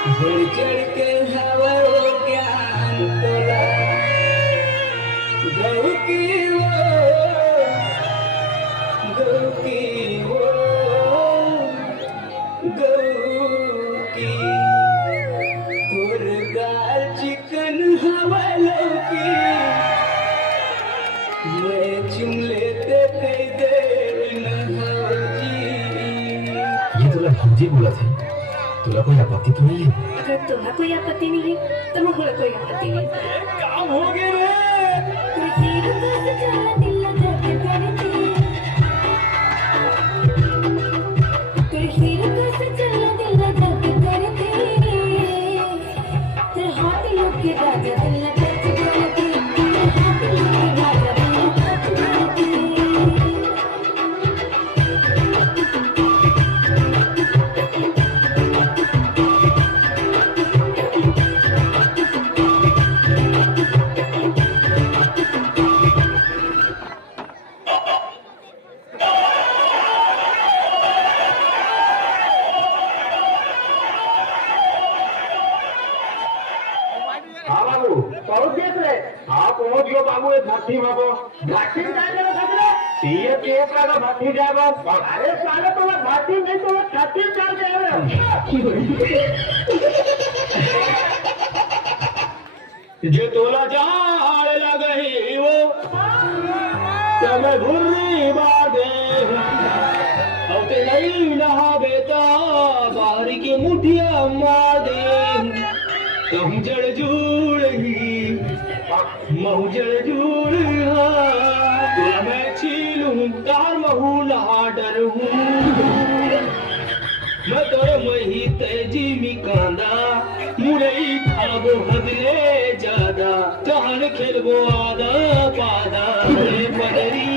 बढ़ चढ़ के हवो ज्ञान तोला गौ की वो गौ की वो गौ की गाल चिकन हवा लौकी मैं चुम लेते थे देर न जी। ये तुला भौजी बोलत है, तुला कोई आपत्ति तो नहीं है? अगर तुम्हें कोई आपत्ति नहीं है तो मुझे कोई आपत्ति नहीं है। काम हो गए रे। हाँ बाबू पहुंच गए थे। हाँ पहुंच गयो बाबू। एक भट्टी बाबू भट्टी जाएगा ना खतरे ये केस लगा भट्टी जाएगा। अरे साले तो मैं भट्टी नहीं तो मैं छत्ती चल जे तोला जाड़ लगही वो तब घुर्री बागे अब ते नहीं नहा बेटा बाहरी की मुठिया मार दे तुम जड़ जुड़ही महू जड़ जुड़ तुला मैं छीलूं तार महू लहा डर हूँ मैं तोर मही तेजी मी कांदा मुरई खाबो हदले ज्यादा जहान खेलबो आदा पादा रे पदरी।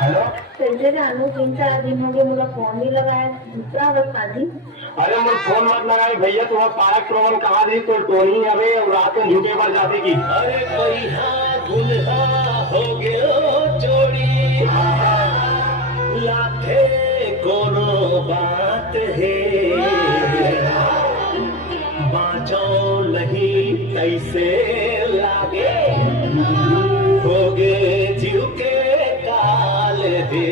हेलो संजय जानू 3-4 दिन हो गए मुझे फोन नहीं लगाया दूसरा बस पाजी। अरे मुझे फोन मत लगाई भैया तुम्हें पारक प्रवन कहा दी तो टोनी अबे और रात में झूठे पर जाते की। अरे कोई हाँ गुनहा हो गयो जोड़ी लाखे कोनो बात है बाँचो नहीं कैसे लागे हो गए जीव के काल है।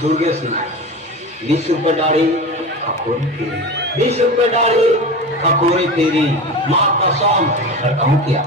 दुर्गे सुनाई 20 रुपए डाली खकोरी तेरी 20 रुपए डाली खकोरी तेरी माँ कसम कहूँ क्या।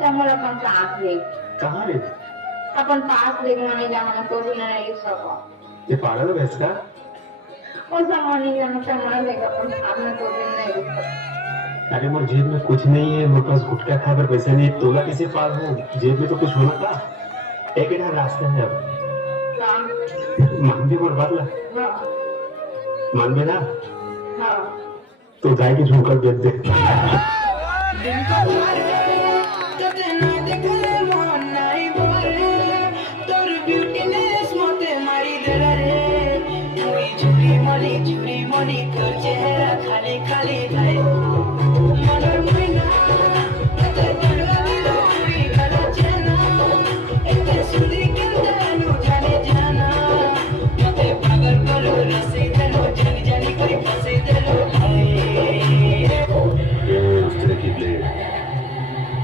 त्यामुळे आपण पास रे कहाँ रे? आपण पास रे म्हणे जाणं तो दिन नाही सको ये पागल है का? और सामान्य जाणं त्यामुळे लेगा पण आपने तो दिन नहीं अरे मोर जेब में कुछ नहीं है, मेरे पास गुटखा खाकर पैसे नहीं, तोला कैसे पास हूँ? जेब में तो कुछ होना था। एक इधर रास्ता है अब, काम मान भी मोर बात ला, हाँ मान भी ना, हाँ तो गाय की झोंकर बेच दे।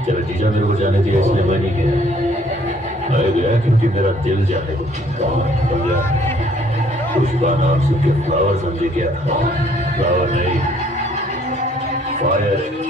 तेरा जीजा मेरे को जाने दिया इसलिए मैं नहीं गया। मैं गया क्योंकि मेरा दिल जाने को समझा। पुष्पा नाम सुन के फ्लावर समझे क्या? फ्लावर नहीं, फायर।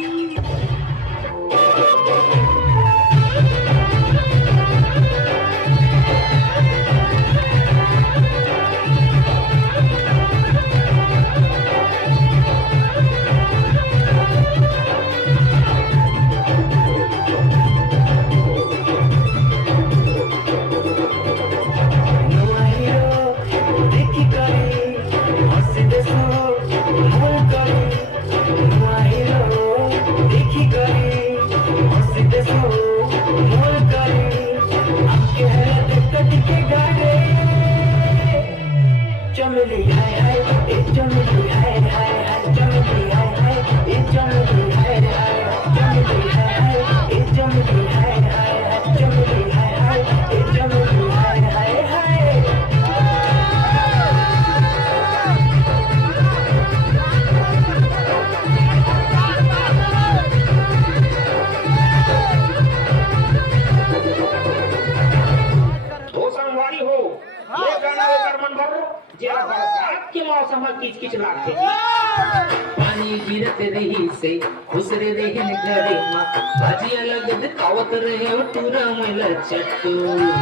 पानी गिरत रही से खुसरे रहन घरे माँ भाजिया लगत कावत रहे और टूरा मैला चट्टू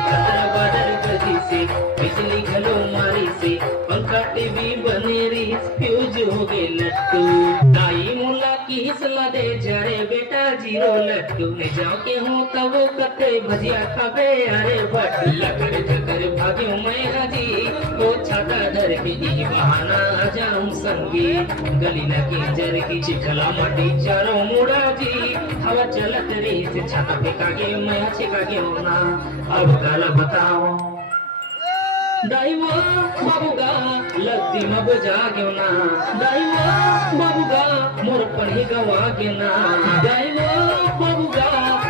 खतरा बादल गदी से बिजली घलो मारी से पंखा टीवी बने रही फ्यूज हो गए लट्टू दाई मुला की हिसला दे जारे बेटा जीरो लट्टू ने जाओ के हो तब कते भजिया खाबे अरे बट लकड़ चकर भाग्यो मैं हाजी वो छाता डर के ई बहाना जाऊं संगी गली लगी जर की चिखला मटी चारों मुड़ा जी हवा चलत रही से छाता फेंका गे मैं छिका गे ना अब गाला बताओ दाईवा बाबूगा लगती मब जाग्यो ना दाईवा बाबूगा मोर पढ़ी गवा गे ना दाईवा बाबूगा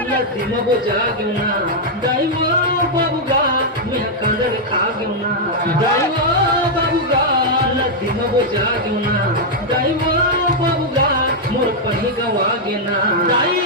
लगती मब जाग्यो ना दाईवा बाबूगा मैं कंदर खा गयो ना दाईवा बाबूगा लगती मब जाग्यो ना दाईवा बाबूगा मोर पढ़ी गवा गे ना दाई